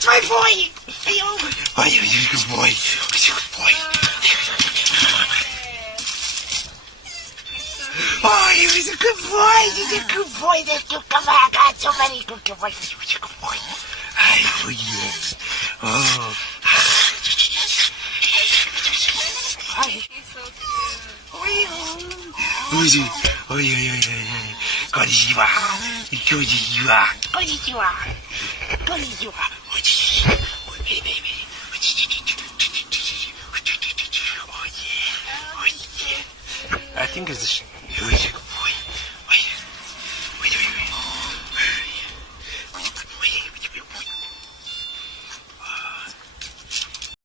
it's my boy. Oh, you're a good boy. You're a good boy. Oh, he was a good boy. He's a good boy. Come on, I got so many good boys. He was a good boy. Oh, yes. Oh. He's so cute. Oh, is he? Oh, yeah. Konnichiwa. Konnichiwa. Konnichiwa. Konnichiwa. Oh, baby. Oh, yeah. I think it's the